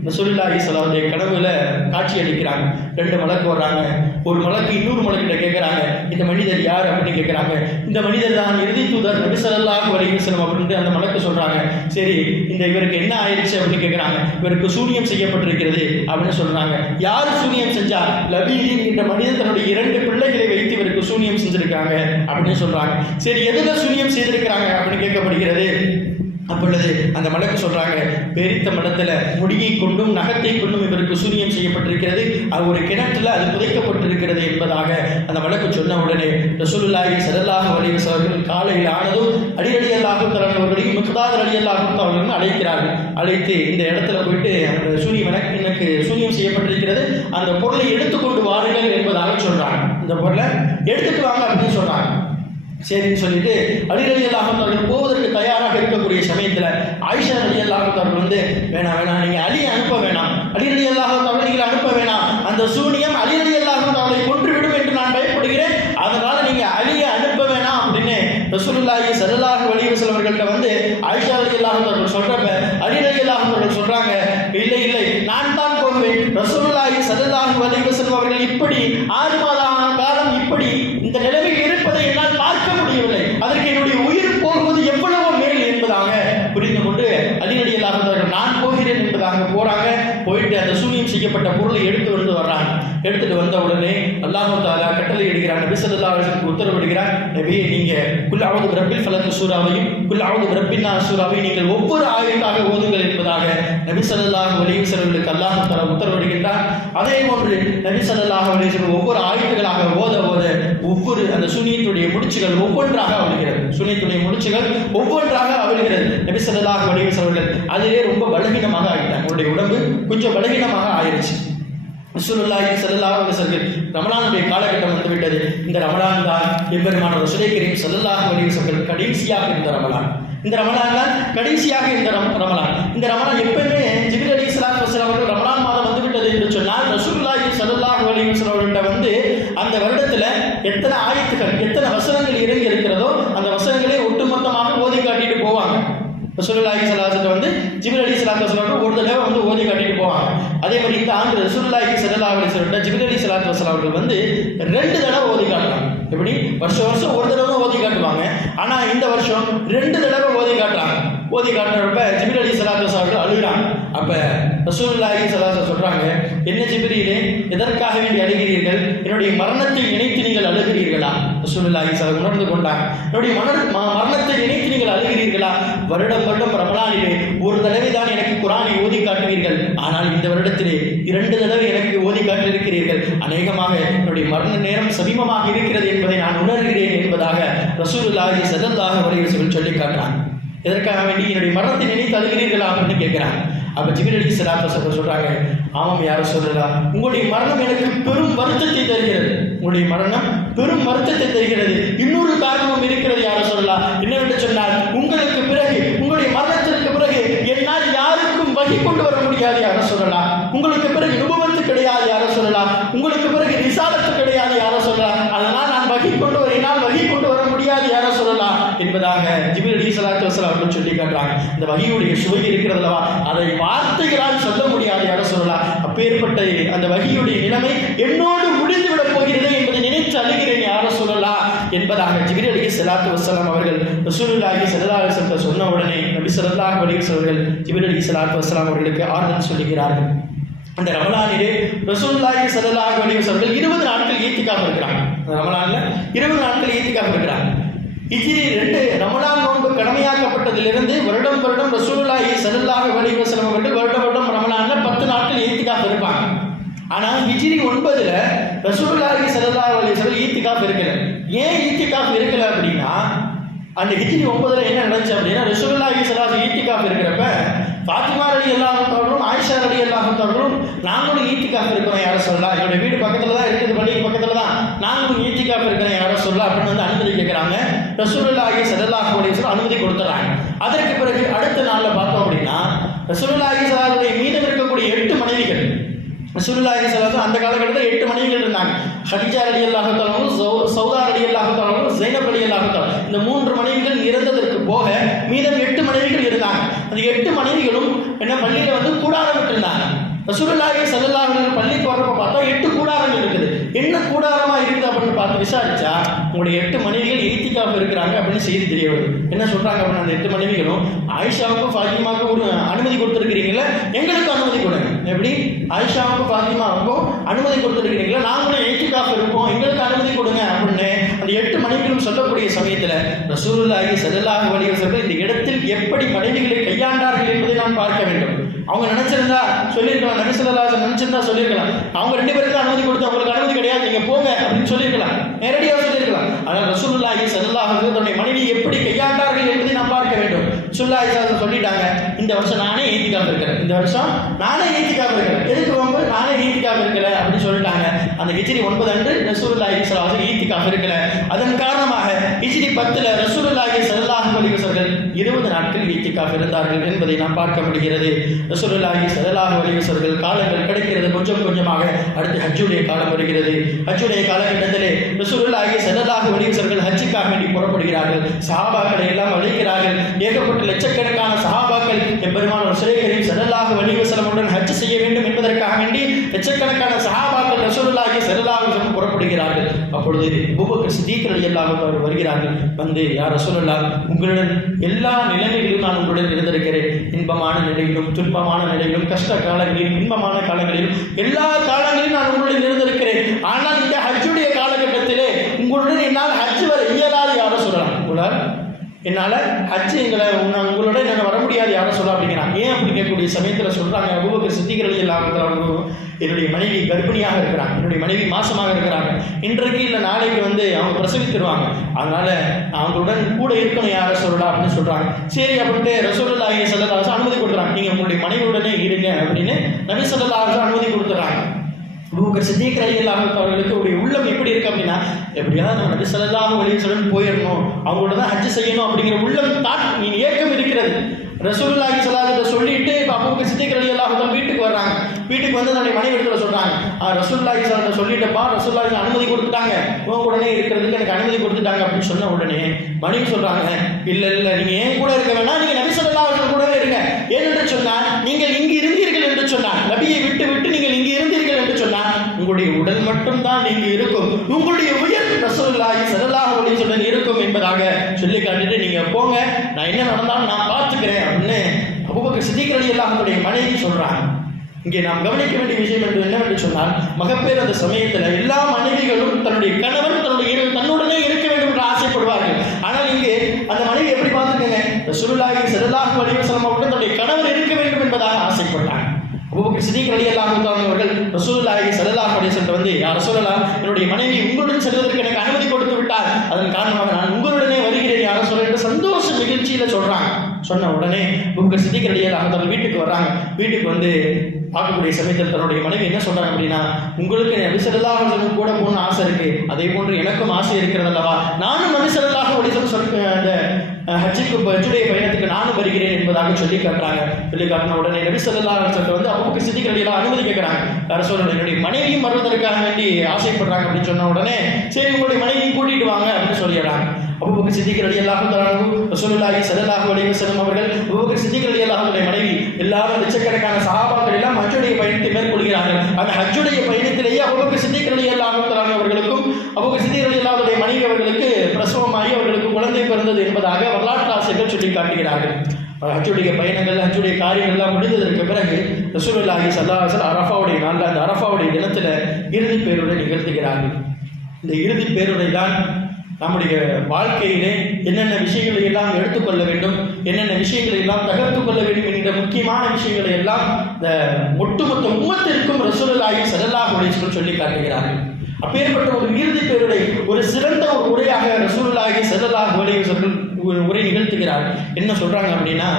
ரசூலுல்லாஹி ஸல்லல்லாஹு அலைஹி கனவுல காட்சி அளிக்கிறாங்க. 2 மலக்கு வர்றாங்க. ஒரு மலக்கு இன்னொரு மலக்கிட்ட கேட்கிறாங்க, இந்த மனிதர் யார் அப்படின்னு கேட்கிறாங்க. இந்த மனிதர் தான் இறுதி தூதர் நபி ஸல்லல்லாஹு அலைஹி வஸல்லம் அப்படின்னு அந்த மலக்கு சொல்றாங்க. சரி, இவருக்கு என்ன ஆயிடுச்சு அப்படின்னு கேட்கிறாங்க. இவருக்கு சூனியம் செய்யப்பட்டிருக்கிறது அப்படின்னு சொல்றாங்க. யார் சூனியம் செஞ்சா? லபீத் என்கிற மனிதன் தன்னுடைய 2 பிள்ளைகளை வைத்து இவருக்கு சூனியம் செஞ்சிருக்காங்க அப்படின்னு சொல்றாங்க. சரி, எதுல சூனியம் செய்திருக்கிறாங்க அப்படின்னு கேட்கப்படுகிறது. அப்பொழுது அந்த மலக்கு சொல்றாங்க, பெரித்த மலத்துல முடியை கொண்டும் நகத்தை கொண்டும் இவருக்கு சூனியம் செய்யப்பட்டிருக்கிறது, அது ஒரு கிணற்றுல அது புதைக்கப்பட்டிருக்கிறது என்பதாக அந்த மலக்கு சொன்ன உடனே ரசூலுல்லாஹி ஸல்லல்லாஹு அலைஹி வஸல்லம் காலையில் ஆனதும் அலி ரலியல்லாஹு தஆலா அவர்களையும் மிக்தாத் ரலியல்லாஹு தஆலா அவர்களையும் அழைக்கிறார்கள். அழைத்து இந்த இடத்துல போயிட்டு அந்த எனக்கு சூனியம் செய்யப்பட்டிருக்கிறது, அந்த பொருளை எடுத்துக்கொண்டு வாருங்கள் என்பதாக சொல்றாங்க. இந்த பொருளை எடுத்துட்டு வாங்க அப்படின்னு சொல்றாங்க. சரின்னு சொல்லிட்டு அலி ரலியல்லாஹு அவர்கள் போவதற்கு தயாராக இருக்கக்கூடிய சமயத்தில் ஆயிஷா ரலியல்லாஹு அவர்கள் வந்து வேணாம் நீங்க அலியை அனுப்ப வேணாம், அலி ரலியல்லாஹு அவர்கள் நீங்கள் அனுப்ப வேணாம், அந்த சூனியம் அலி ரலியல்லாஹு அவர்களை கொன்றுவிடும் என்று நான் பயப்படுகிறேன், அதனால நீங்க அலியை அனுப்ப வேணாம் அப்படின்னு ரசூலுல்லாஹி ஸல்லல்லாஹு அலைஹி வஸல்லம் அவர்கள்ட்ட வந்து ஆயிஷா ரலியல்லாஹு அவர்கள் சொல்றப்ப அலி ரலியல்லாஹு அவர்கள் சொல்றாங்க, இல்லை நான் தான் போவேன். ரசூலுல்லாஹி ஸல்லல்லாஹு அலைஹி வஸல்லம் அவர்கள் இப்படி 6 மாத காலம் இப்படி இந்த நிலைமையில் இருப்பதை என்னால் பார்க்க முடியவில்லை, அதற்கு என்னுடைய உயிர் போகுவது எவ்வளவோ மேல் என்பதாக புரிந்து கொண்டு அலி ரலியல்லாஹு அவர்கள் நான் போகிறேன் என்பதாக போறாங்க. போயிட்டு அந்த சூனியம் செய்யப்பட்ட பொருளை எடுத்து வர்றாங்க. எடுத்துட்டு வந்த உடனே அல்லாஹ் தஆலா கட்டளை இடுகிறார், நபி ஸல்லல்லாஹு அலைஹி வஸல்லம் உத்தரவிடுகிறார், நபியே நீங்க குல் அஊது பிரப்பில் ஃபலக் சூராவையும் குல் அஊது பிரப்பின் நாஸ் சூராவையும் நீங்கள் ஒவ்வொரு ஆயத்தாக ஓதுங்கள் என்பதாக நபி ஸல்லல்லாஹு அலைஹி வஸல்லம் அல்லாஹ் தஆலா உத்தரவிடுகிறார். அதே போன்று நபி ஸல்லல்லாஹு அலைஹி வஸல்லம் ஒவ்வொரு ஆயத்துகளாக ஓத ஒவ்வொரு அந்த சூனியத்துடைய முடிச்சுகள் ஒவ்வொன்றாக அவிழ்கிறது. சூனியத்துடைய முடிச்சுகள் ஒவ்வொன்றாக அவிழ்கிறது. நபி ஸல்லல்லாஹு அலைஹி வஸல்லம் அதிலே ரொம்ப பலவீனமாக ஆயிட்டாங்க. அவருடைய உடம்பு கொஞ்சம் பலவீனமாக ஆயிருச்சு. ரசூலுல்லாஹி ஸல்லல்லாஹு அலைஹி வஸல்லம் ரமலானுடைய காலகட்டம் வந்துவிட்டது. இந்த ரமலான் தான் எம்பெருமான ரசூலை கரீம் ஸல்லல்லாஹு அலைஹி வஸல்லம் கடைசியாக இந்த ரமலான். இந்த ரமலான் தான் கடைசியாக இந்த ரமலான். இந்த ரமலான் எப்பவுமே ஜிப்ரீல் அலைஹிஸ்ஸலாத்து வஸலாம் அவர்கள் ரமலான் மாதம் வந்துவிட்டது என்று சொன்னால் ரசூலுல்லாஹி ஸல்லல்லாஹு அலைஹி வஸல்லம் அவர்கள்ட்ட வந்து அந்த வருடத்துல எத்தனை ஆயத்துகள் எத்தனை வசனங்கள் இறங்கி இருக்கிறதோ அந்த வசனங்களை ஒட்டுமொத்தமாக ஓதி காட்டிட்டு போவாங்க. ரசூலுல்லாஹி ஸல்லல்லாஹு அலைஹி வஸல்லம் வந்து ஜிப்ரீல் அலைஹிஸ்ஸலாத்து வஸலாம் ஒரு தடவை வந்து ஓதி காட்டிட்டு போவாங்க. அதே மாதிரி இந்த ஆண்டு ரசூலுல்லாஹி ஸல்லல்லாஹு அலைஹி வஸல்லம் ஜிப்ரீல் அலைஹிஸ்ஸலாத்து வஸலாம் அவர்கள் வந்து 2 தடவை ஓதி காட்டுறாங்க. எப்படி வருஷம் ஒரு தடவை ஓதி காட்டுவாங்க, ஆனா இந்த வருஷம் 2 தடவை ஓதி காட்டுறாங்க. ஓதி காட்டுறப்ப ஜிப்ரீல் அலைஹிஸ்ஸலாத்து வஸலாம் அவர்கள் அழுகிறாங்க. அப்ப ரசூலுல்லாஹி ஸல்லல்லாஹு அலைஹி வஸல்லம் சொல்றாங்க, என்ன ஜிப்ரீலே எதற்காக வேண்டி அழுகிறீர்கள்? என்னுடைய மரணத்தை நினைத்து நீங்கள் அழுகிறீர்களா? ரசூலுல்லாஹி ஸல்லல்லாஹு அலைஹி வஸல்லம் உணர்ந்து கொண்டாங்க, என்னுடைய மரணத்தை நினைத்து நீங்கள் அழுகிறீர்களா? வருடம் ரமலானிலே ஒரு தடவை தான் எனக்கு குர்ஆனை ஓதி காட்டுவீர்கள், ஆனால் இந்த வருடத்திலே 2 தடவை எனக்கு ஓதி காட்டியிருக்கிறீர்கள். அநேகமாக என்னுடைய மரண நேரம் சமீபமாக இருக்கிறது என்பதை நான் உணர்கிறேன் என்பதாக ரசூலுல்லாஹி ஸல்லல்லாஹு அலைஹி வஸல்லம் சொல்லி காட்டுறாங்க. எதற்காக வேண்டி என்னுடைய மரணத்தை நினைத்து அழுகிறீர்களா அப்படின்னு கேட்கிறாங்க. அப்ப ஜிப்ரீல் அலைஹிஸ்ஸலாத்து வஸலாம் சொல்றாங்க, ஆமாம் யா ரசூலல்லாஹ், உங்களுடைய மரணம் எனக்கு பெரும் வருத்தத்தை தருகிறது. உங்களுடைய மரணம் பெரும் வருத்தத்தை தருகிறது. இன்னொரு காரணமும் இருக்கிறது யா ரசூலல்லாஹ், என்னவென்று சொன்னால் உங்களுக்கு பிறகு உங்களுடைய மரணத்திற்கு பிறகு என்னால் யாருக்கும் வஹி கொண்டு வர முடியாது யா ரசூலல்லாஹ். உங்களுக்கு பிறகு நுபுவத்து கிடையாது யா ரசூலல்லாஹ். உங்களுக்கு பிறகு ரிசாலத்து கிடையாது யா ரசூலல்லாஹ். அதனால் நான் வஹி கொண்டு வர முடியாது யா ரசூலல்லாஹ் என்பதாக ஜிப்ரீல் அலைஹிஸ்ஸலாத்து வஸலாம் அவர்கள் சொல்லி காட்டுறாங்க. இந்த வஹியுடைய சுவை இருக்கிறதல்லவா, அதை வார்த்தைகளால் சொல்ல முடியாது யா ரசூலல்லாஹ். அப்பேற்பட்ட அந்த வஹியுடைய நிலைமை என்னோடு முடிந்து விட போகிறது என்பதை நினைத்து அழுகிறேன் யா ரசூலல்லாஹ் என்பதாக ஜிப்ரீல் அலைஹிஸ்ஸலாத்து வஸலாம் அவர்கள் ரசூலுல்லாஹி ஸல்லல்லாஹு அலைஹி வஸல்லம் சொன்ன உடனே நபி ஸல்லல்லாஹு அலைஹி வஸல்லம் அவர்கள் ஜிப்ரீல் அலைஹிஸ்ஸலாத்து வஸலாம் அவர்களுக்கு ஆறுதல் சொல்லுகிறார்கள். அந்த ரமலானிலே ரசூலுல்லாஹி ஸல்லல்லாஹு அலைஹி வஸல்லம் 20 நாட்கள் ஈத்திகாஃப் இருக்கிறாங்க. ரமலான்ல 20 நாட்கள் ஈத்திகாஃப் இருக்கிறாங்க. ஹிஜ்ரி 2 ரமலான் நோன்பு கடமையாக்கப்பட்டதிலிருந்து வருடம் ரசூலுல்லாஹி ஸல்லல்லாஹு அலைஹி வஸல்லம் அவர்கள் வருடம் ரமலான்ல 10 நாட்கள் ஈத்திகாஃப் இருப்பாங்க. ஆனா ஹிஜ்ரி 9ல ரசூலுல்லாஹி ஸல்லல்லாஹு அலைஹி வஸல்லம் ஈத்திகாஃப் இருக்கல. ஏன் ஈத்திகாஃப் இருக்கல அப்படின்னா, அந்த ஹிஜ்ரி 9ல என்ன நடந்துச்சு அப்படின்னா, ரசூலுல்லாஹி ஸல்லல்லாஹு அலைஹி வஸல்லம் ஈத்திகாஃப் இருக்கிறப்ப ஃபாத்திமா ரலியல்லாஹு அன்ஹா ஆயிஷா ரலியல்லாஹு அன்ஹா நாங்களும் ஈத்திகாஃப் இருக்கிறோம் யா ரசூலல்லாஹ், என்னோட வீடு பக்கத்துல தான் இருக்குது, பள்ளிக்கு பக்கத்துல தான், நாங்களும் ஈத்திகாஃப் இருக்கிறோம் யா ரசூலல்லாஹ் அப்படின்னு வந்து அனுமதி கேட்கிறாங்க. ரசூலுல்லாஹி ஸல்லல்லாஹு அலைஹி வஸல்லம் அனுமதி கொடுத்துறாங்க. அதற்கு பிறகு அடுத்த நாள்ல பார்த்தோம் அப்படின்னா ரசூலுல்லாஹி ஸல்லல்லாஹு அலைஹி வஸல்லம் மீதம் இருக்கக்கூடிய 8 மனைவிகள், ரசூலுல்லாஹி ஸல்லல்லாஹு அலைஹி வஸல்லம் அந்த காலகட்டத்தில் 8 மனைவிகள் இருந்தாங்க. ஹதீஜா ரலியல்லாஹு தஆலா, சௌதா ரலியல்லாஹு தஆலா, ஸைனப் ரலியல்லாஹு தஆலா, இந்த 3 மனைவிகள் இறந்ததற்கு போக மீதம் 8 மனைவிகள் இருந்தாங்க. அந்த 8 மனைவிகளும் என்ன பள்ளியில வந்து கூடாரம் விட்டுருந்தாங்க. ரசூலுல்லாஹி ஸல்லல்லாஹு அலைஹி வஸல்லம் பள்ளிக்கு வரப்ப பார்த்தா 8 கூடாரங்கள் இருக்குது. என்ன கூடாரமா இருக்குது அப்படின்னு பார்த்து விசாரிச்சா உங்களுடைய 8 மனைவிகள் ஈத்திகாஃப் இருக்கிறாங்க அப்படின்னு செய்தி தெரிய வருது. என்ன சொல்றாங்க அப்படின்னா, அந்த 8 மனைவிகளும் ஆயிஷாவுக்கும் ஃபாத்திமாவுக்கும் ஒரு அனுமதி கொடுத்துருக்கிறீங்களா, எங்களுக்கு அனுமதி கொடுங்க. எப்படி ஆயிஷாவுக்கும் ஃபாத்திமாவுக்கும் அனுமதி கொடுத்துருக்கிறீங்களா, நாங்களும் ஈத்திகாஃப் இருப்போம், எங்களுக்கு அனுமதி கொடுங்க அப்படின்னு அந்த 8 மனைவிகளும் சொல்லக்கூடிய சமயத்துல ரசூலுல்லாஹி ஸல்லல்லாஹு அலைஹி வஸல்லம் இந்த இடத்தில் எப்படி மனைவிகளை கையாண்டார்கள் என்பதை நாம் பார்க்க வேண்டும். அவங்க நினைச்சிருந்தா சொல்லியிருக்கலாம், நபி ஸல்லல்லாஹு அலைஹி வஸல்லம் நினைச்சிருந்தா சொல்லியிருக்கலாம், அவங்க 2 பேருக்கு அனுமதி கொடுத்து அவங்களுக்கு அனுமதி கிடையாது, நீங்க போங்க அப்படின்னு சொல்லியிருக்கலாம், நேரடியாக சொல்லியிருக்கலாம். ஆனால் ரசூலுல்லாஹி ஸல்லல்லாஹு அலைஹி வஸல்லம் தன்னுடைய மனைவியை எப்படி கையாண்டார்கள் என்பதை நாம் பார்க்க வேண்டும். ரசூலுல்லாஹி ஸல்லல்லாஹு அலைஹி வஸல்லம் சொல்லிட்டாங்க, இந்த வருஷம் நானே ஈத்திகாஃப் இருக்கிறேன், இந்த வருஷம் நானே ஈத்திகாஃப் இருக்கிறேன், எதுக்கு வந்து நானே ஈத்திகாஃப் இருக்கல அப்படின்னு சொல்லிட்டாங்க. அந்த ஹிஜ்ரி 9 அன்று ரசூலுல்லாஹி ஸல்லல்லாஹு அலைஹி வஸல்லம் ஈத்திகாஃப் இருக்கல. அதன் காரணமாக ஹிஜ்ரி 10 ரசூலுல்லாஹி ஸல்லல்லாஹு அலைஹி வஸல்லம் 20 நாட்கள் இத்திகாஃப் இருந்தார்கள் என்பதை நாம் பார்க்க முடிகிறது. ரசூலுல்லாஹி ஸல்லல்லாஹு அலைஹி வஸல்லம் காலங்கள் கிடைக்கிறது கொஞ்சம் கொஞ்சமாக. அடுத்து ஹஜ்ஜுடைய காலம் வருகிறது. ஹஜ்ஜுடைய காலகட்டத்திலே ரசூலுல்லாஹி ஸல்லல்லாஹு அலைஹி வஸல்லம் ஹஜ்ஜுக்காக வேண்டி புறப்படுகிறார்கள். சஹாபாக்களை எல்லாம் அழைக்கிறார்கள். ஏகப்பட்ட லட்சக்கணக்கான சஹாபாக்கள் எம்பெருமான் ரசூலே கரீம் ஸல்லல்லாஹு அலைஹி வஸல்லம் உடன் ஹஜ் செய்ய வேண்டும் என்பதற்காக வேண்டி லட்சக்கணக்கான சஹாபாக்கள் ரசூலுல்லாஹி ஸல்லல்லாஹு அலைஹி வஸல்லம் புறப்படுகிறார்கள். அப்பொழுது அபூபக்கர் சித்தீக் ரலியல்லாஹு அன்ஹு வருகிறார்கள். வந்து யா ரசூலுல்லாஹ், உங்களுடன் எல்லா நிலைமைகளிலும் நான் உங்களுடன் இருந்திருக்கிறேன். இன்பமான நிலையிலும் துன்பமான நிலையிலும் கஷ்ட காலங்களிலும் இன்பமான காலங்களிலும் எல்லா காலங்களிலும் நான் உங்களுடன் இருந்திருக்கிறேன். ஆனால் இந்த ஹஜ்ஜுடைய காலகட்டத்திலே உங்களுடன் என்னால் ஹஜ் வர இயலாது யார சொல்லலாம். உங்களால் என்னால் ஹஜ் உங்களோட என்னால் வர முடியாது யார சொல்லலாம் அப்படிங்கிறாங்க. ஏன் அப்படி கேட்கக்கூடிய சமயத்தில் சொல்கிறாங்க, அபூபக்கர் சித்தீக் ரலியல்லாஹு அன்ஹு, என்னுடைய மனைவி கர்ப்பிணியாக இருக்கிறாங்க, என்னுடைய மனைவி மாசமாக இருக்கிறாங்க, இன்றைக்கு இல்லை நாளைக்கு அவங்க பிரசவித்துருவாங்க, அதனால அவங்களுடன் கூட இருக்கணும் யார சொல்லலாம் அப்படின்னு சொல்றாங்க. சரி அப்படின்ட்டு ரசூலுல்லாஹி ஸல்லல்லாஹு அலைஹி வஸல்லம் அனுமதி கொடுக்குறாங்க. நீங்க உங்களுடைய மனைவியுடனே இருங்க அப்படின்னு நபி ஸல்லல்லாஹு அலைஹி வஸல்லம் அனுமதி கொடுத்துறாங்க. அபூபக்கர் சித்தீக் ரலியல்லாஹு அன்ஹு அவர்களுக்கு ஒரு உள்ளம் எப்படி இருக்கு அப்படின்னா, எப்படியாவது நம்ம நபி ஸல்லல்லாஹு அலைஹி வஸல்லம் போயிடணும், அவங்களோட தான் ஹஜ் செய்யணும் அப்படிங்கிற உள்ளம் ஏக்கம் இருக்கிறது. ரசூலுல்லாஹி ஸல்லல்லாஹு அலைஹி வஸல்லம் சொல்லிட்டு அபூபக்கர் சித்தீக் ரலியல்லாஹு அன்ஹு வீட்டுக்கு வர்றாங்க. வீட்டுக்கு வந்து நம்முடைய மனைவி இடத்துல சொல்றாங்க, ரசூலுல்லாஹி ஸல்லல்லாஹு அலைஹி வஸல்லம் சொல்லிட்டப்பா, ரசூலுல்லாஹி அனுமதி கொடுத்துட்டாங்க, உங்க உடனே இருக்கிறதுக்கு எனக்கு அனுமதி கொடுத்துட்டாங்க அப்படின்னு சொன்ன உடனே மனைவி சொல்றாங்க, இல்ல இல்ல நீங்க ஏன் கூட இருக்க வேணாம், நீங்க நபி ஸல்லல்லாஹு அலைஹி வஸல்லம் கூடவே இருங்க. ஏனென்று சொன்னால் நீங்கள் இங்கு இருந்தீர்கள் என்று சொன்னார், நபியை விட்டு விட்டு நீங்கள் இங்கு இருந்தீர்கள் என்று சொன்னால் உங்களுடைய உடல் மட்டும் தான் இங்கு இருக்கும், உங்களுடைய உயிர் ரசூலுல்லாஹி ஸல்லல்லாஹு அலைஹி வஸல்லம் இருக்கும் என்பதாக சொல்லி காட்டிட்டு நீங்க போங்க, நான் என்ன நடந்தாலும் நான் பார்த்துக்கிறேன் அப்படின்னு அபூபக்கர் சித்தீக் ரலியல்லாஹு அன்ஹுடைய மனைவி சொல்றாங்க. இங்கே நாம் கவனிக்க வேண்டிய விஷயம் என்னவென்று சொன்னால், மகப்பேறு அந்த சமயத்தில் எல்லா மனைவிகளும் தன்னுடைய கணவன் தன்னுடனே இருக்க வேண்டும் என்று ஆசைப்படுவார்கள். ஆனால் இங்கே அந்த மனைவி எப்படி பார்த்துக்கங்க, ரசூலுல்லாஹி ஸல்லல்லாஹு அலைஹி வஸல்லம் அவர்கள் தன்னுடைய கணவர் இருக்க வேண்டும் என்பதாக ஆசைப்பட்டாங்க. அபூபக்கர் சித்தீக் ரலியல்லாஹு அன்ஹு அவர்கள் ரசூலுல்லாஹி ஸல்லல்லாஹு அலைஹி வஸல்லம் வந்து, யா ரசூலல்லாஹ், என்னுடைய மனைவி உங்களுடன் செல்வதற்கு எனக்கு அனுமதி கொடுத்து விட்டார், அதன் காரணமாக நான் உங்களுடனே வருகிறேன் யா ரசூலல்லாஹ் என்று சந்தோஷ நிகழ்ச்சியில சொல்றாங்க. சொன்ன உடனே அபூபக்கர் சித்தீக் ரலியல்லாஹு அன்ஹு வீட்டுக்கு வர்றாங்க. வீட்டுக்கு வந்து பார்க்கக்கூடிய சமயத்தில் தன்னுடைய மனைவி என்ன சொல்றாங்க அப்படின்னா, உங்களுக்கு நபி ஸல்லல்லாஹு அலைஹி வஸல்லம் கூட போகணும்னு ஆசை இருக்கு, அதே போன்று எனக்கும் ஆசை இருக்கிறது அல்லவா, நானும் நபி ஸல்லல்லாஹு அலைஹி வஸல்லம் அந்த ஹஜ்ஜுடைய பயணத்துக்கு நானும் வருகிறேன் என்பதாக சொல்லி காட்டுறாங்க. சொல்லி காட்டின உடனே நபி ஸல்லல்லாஹு அலைஹி வஸல்லம் வந்து அபூபக்கர் சித்தீக் ரலியல்லாஹு அனுமதி கேட்கிறாங்க. ரசூலுல்லாஹ் என்னுடைய மனைவியும் வருவதற்காக வேண்டி ஆசைப்படுறாங்க அப்படின்னு சொன்ன உடனே சரி உங்களுடைய மனைவியை கூட்டிட்டு வாங்க அப்படின்னு சொல்லிடுறாங்க. அபூபக்கர் சித்தீக் ரலியல்லாஹு அன்ஹு ரசூலுல்லாஹி ஸல்லல்லாஹு அலைஹி வஸல்லம் அவர்கள் அபூபக்கர் சித்தீக் ரலியல்லாஹு அன்ஹுடைய மனைவி எல்லாரும் லட்சக்கணக்கான சஹாபாக்கள் எல்லாம் ஹஜ்ஜுடைய பயணத்தை மேற்கொள்கிறார்கள். அந்த ஹஜ்ஜுடைய பயணத்திலேயே அபூபக்கர் சித்தீக் ரலியல்லாஹு அன்ஹு அவர்களுக்கும் அபூபக்கர் சித்தீக் ரலியல்லாஹு அன்ஹுடைய மனைவி அவர்களுக்கு பிரசவமாகி அவர்களுக்கு குழந்தை பிறந்தது என்பதாக வரலாற்று ஆசிரியர்கள் சொல்லி காட்டுகிறார்கள். ஹஜ்ஜுடைய பயணங்கள் ஹஜ்ஜுடைய காரியங்கள் எல்லாம் முடிந்ததற்கு பிறகு ரசூலுல்லாஹி ஸல்லல்லாஹு அலைஹி வஸல்லம் அரஃபாவுடைய நாளில் அந்த அரஃபாவுடைய தினத்தில் இறுதி பேருரை நிகழ்த்துகிறார்கள். இந்த இறுதி பேருரை தான் நம்முடைய வாழ்க்கையிலே என்னென்ன விஷயங்களை எல்லாம் எடுத்துக்கொள்ள வேண்டும், என்னென்ன விஷயங்களை எல்லாம் தகர்த்துக் கொள்ள வேண்டும் என்கிற முக்கியமான விஷயங்களை எல்லாம் இந்த ஒட்டுமொத்த உம்மத்திற்கும் ரசூலுல்லாஹி ஸல்லல்லாஹு அலைஹி வஸல்லம் சொல்லி காட்டுகிறார்கள். அப்பேற்பட்ட ஒரு இறுதி பேருரை, ஒரு சிறந்த ஒரு உரையாக ரசூலுல்லாஹி ஸல்லல்லாஹு அலைஹி வஸல்லம் உரை நிகழ்த்துகிறார். என்ன சொல்றாங்க அப்படின்னா,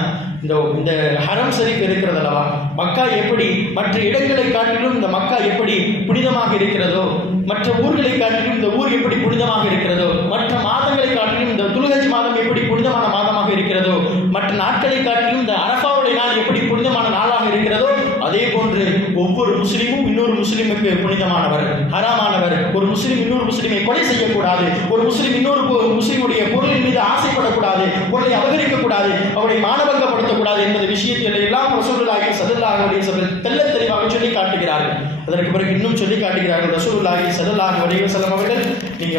இந்த ஹரம் ஷரீஃப் இருக்கிறது அல்லவா, மக்கா எப்படி மற்ற இடங்களை காட்டிலும் இந்த மக்கா எப்படி புனிதமாக இருக்கிறதோ, மற்ற ஊர்களை காட்டிலும் இந்த ஊர் எப்படி புனிதமாக இருக்கிறதோ, மற்ற மாதங்களை காட்டிலும் இந்த துல்ஹஜ் மாதம் எப்படி புனிதமான மாதமாக இருக்கிறதோ, மற்ற நாட்களை காட்டிலும் இந்த அரஃபாவுடைய நாள் எப்படி புனிதமான நாளாக இருக்கிறதோ, அதே போன்று ஒவ்வொரு முஸ்லிமும் இன்னொரு முஸ்லிமுக்கு புனிதமானவர், ஹராமானவர். ஒரு முஸ்லிம் இன்னொரு முஸ்லிமை கொலை செய்யக்கூடாது, ஒரு முஸ்லிம் இன்னொரு முஸ்லிமுடைய பொருளின் மீது ஆசைப்படக்கூடாது, பொருளை அபகரிக்கக்கூடாது, அவருடைய மானபங்கப்படுத்தக்கூடாது என்பது விஷயத்தில் எல்லாம் ரசூலுல்லாஹி ஸல்லல்லாஹு அலைஹி வஸல்லம் தெள்ளத் தெளிவாக சொல்லி காட்டுகிறார்கள். அதற்கு பிறகு இன்னும் சொல்லி காட்டுகிறார்கள் ரசூலுல்லாஹி ஸல்லல்லாஹு அலைஹி வஸல்லம் அவர்கள், நீங்க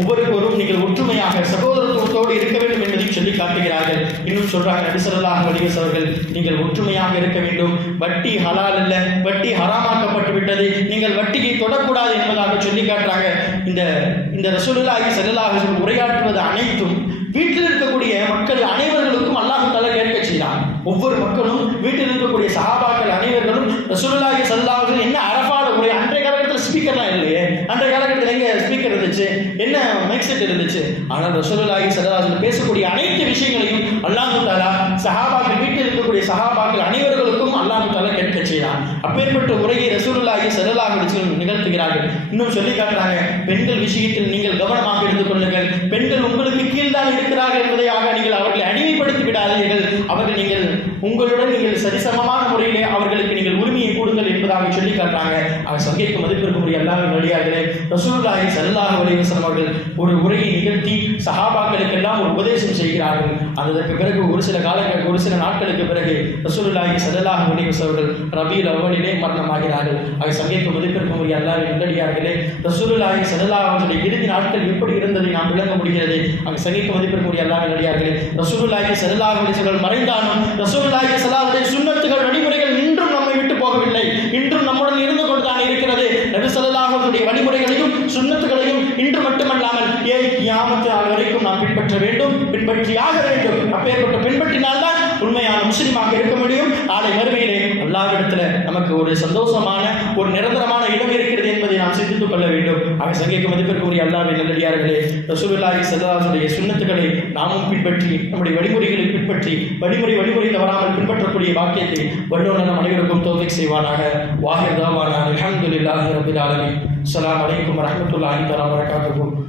ஒவ்வொருவரும் நீங்கள் ஒற்றுமையாக சகோதரத்துவத்தோடு இருக்க வேண்டும் என்பதையும் சொல்லி காட்டுகிறார்கள். இன்னும் சொல்றாங்க நபி ஸல்லல்லாஹு அலைஹி வஸல்லம் அவர்கள், நீங்கள் ஒற்றுமையாக இருக்க வேண்டும், வட்டி ஹலால் அல்ல, வட்டி ஹராமாக்கப்பட்டு விட்டது, நீங்கள் வட்டியை தொடக்கூடாது என்பதாக சொல்லி காட்டுறாங்க. இந்த ரசூலுல்லாஹி ஸல்லல்லாஹு அலைஹி வஸல்லம் உரையாற்றுவது அனைத்தும் வீட்டில் இருக்கக்கூடிய மக்கள் அனைவர்களுக்கும் அல்லாஹ் தஆலா கேட்க செய்கிறான். ஒவ்வொரு மக்களும் வீட்டில் இருக்கக்கூடிய சஹாபாக்கள் அனைவர்களும் ரசூலுல்லாஹி ஸல்லல்லாஹு அலைஹி வஸல்லம் என்ன அரஃபால உரை, அன்றைய காலகட்டத்தில் ஸ்பீக்கர்லாம் இல்லையே, அன்றைய காலகட்டத்தில் எங்க ஸ்பீக்கர் இருந்துச்சு, என்ன மைக் செட் இருந்துச்சு, ஆனால் ரசூலுல்லாஹி ஸல்லல்லாஹு அலைஹி வஸல்லம் பேசக்கூடிய அனைத்து விஷயங்களையும் அல்லாஹ் தஆலா சஹாபாக்கள் வீட்டில் இருக்கக்கூடிய சஹாபாக்கள் அனைவர்களுக்கும் அல்லாஹ் தஆலா கேட்க செய்கிறான். அப்பேற்பட்ட உரையை ரசூலுல்லாஹி ஸல்லல்லாஹு அலைஹி வஸல்லம் நிகழ்த்துகிறார்கள். இன்னும் சொல்லி காட்டுறாங்க, பெண்கள் விஷயத்தில் நீங்கள் கவனமாக இருந்து கொள்ளுங்கள், பெண்கள் உங்களுக்கு பாதையில் தான் இருக்கிறார்கள் என்பதையாக நீங்கள் அவர்களை அடிமைப்படுத்தி விடாதீர்கள். அவர்கள் உங்களுடன் நீங்கள் சரிசமமான முறையிலே அவர்களுக்கு நீங்கள் உரிமையை கொடுங்கள் என்பதாக சொல்லி காட்டுறாங்க. சங்கைக்கு மதிப்பிற்குரிய அல்லாஹ்வின் நல்லடியார்களே, ரசூலுல்லாஹி ஸல்லல்லாஹு அலைஹி வஸல்லம் அவர்கள் ஒரு உரையை நிகழ்த்தி சஹாபாக்களுக்கெல்லாம் ஒரு உபதேசம் செய்கிறார்கள். அதற்கு பிறகு ஒரு சில நாட்களுக்கு பிறகு ரசூலுல்லாஹி ஸல்லல்லாஹு அலைஹி வஸல்லம் அவர்கள் ரபீஉல் அவ்வலிலே மரணமாகிறார்கள். சங்கைக்கு மதிப்பிற்குரிய அல்லாஹ்வின் நல்லடியார்களே, ரசூலுல்லாஹி ஸல்லல்லாஹு அலைஹி வஸல்லம் இறுதி நாட்கள் எப்படி இருந்ததை நாம் விளங்க முடிகிறது. சங்கைக்கு மதிப்பிற்குரிய அல்லாஹ்வின் நல்லடியார்களே, ரசூலுல்லாஹி ஸல்லல்லாஹு அலைஹி வஸல்லம் மறைந்தாலும் ரசூலுல்லாஹி ஸல்லல்லாஹு அலைஹி சுன்னத்துகள் வழிமுறைகள் இன்றும் நம்மை விட்டு போகவில்லை, இன்றும் நம்முடன் இருந்து கொண்டுதான் இருக்கிறது. நபி ஸல்லல்லாஹு அலைஹி வஸல்லம் வழிமுறைகளையும் சுன்னத்துகளையும் இன்று மட்டுமல்லாமல் கியாமத் நாள் வரைக்கும் நாம் பின்பற்ற வேண்டும், பின்பற்றியாக வேண்டும். அப்பேற்பட்ட பின்பற்றினால்தான் உண்மையான முஸ்லிமாக இருக்க முடியும். நாளை மறுமையிலே அல்லாஹ்விடத்தில் நமக்கு ஒரு சந்தோஷமான ஒரு நிரந்தரமான இடம் இருக்கிறது என்பதை நாம் சிந்தித்துக் கொள்ள வேண்டும். சங்கைக்கு மதிப்பிற்குரிய அல்லாஹ்வின் நல்லடியார்களே, ரசூலுல்லாஹி ஸல்லல்லாஹு அலைஹி வஸல்லம் சுன்னத்துகளை நாமும் பின்பற்றி நம்முடைய வழிமுறைகளை பின்பற்றி வழிமுறை தவறாமல் பின்பற்றக்கூடிய வாக்கியத்தை வல்லோன் நம் அனைவருக்கும் தௌஃபீக் செய்வானாக. வாஹிர் தாவானா அல்ஹம்துலில்லாஹி ரப்பில் ஆலமீன். அஸ்ஸலாமு அலைக்கும் வரஹ்மத்துல்லாஹி வபரகாத்துஹு.